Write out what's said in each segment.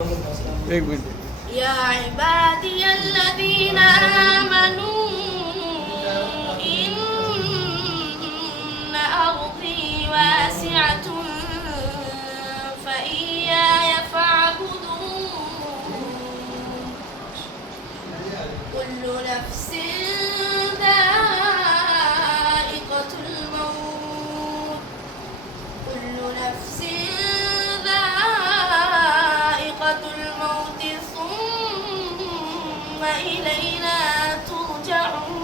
एक मिनट। या इबादी अल्लज़ीना आमनू इन्ना अर्ज़ी वासिअतुन फ़इय्याय फ़अबुदून कुल्लु नफ्सिन ज़ाइक़तुल मौत कुल्लु नफ्सिन ज़ाइक़तुल मौत ثم إلينا ترجعون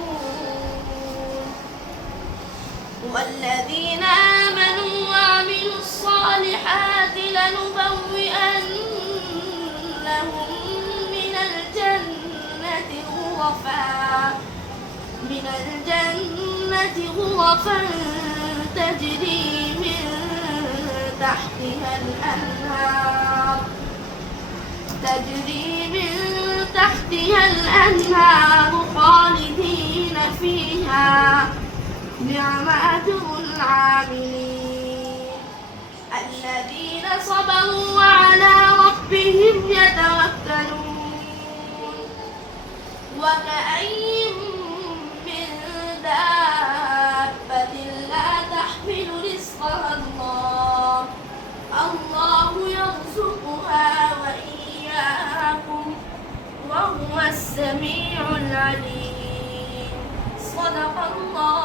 والذين آمنوا وعملوا الصالحات لنبوئنهم من الجنة غرفا تجري من تحتها الأنهار خالدين فيها نعم أجر العاملين الذين صبروا وعلى ربهم يتوكلون وكأين من دابة لا تحمل رزقها الله يرزقها وإياكم وهو السميع العليم صدق الله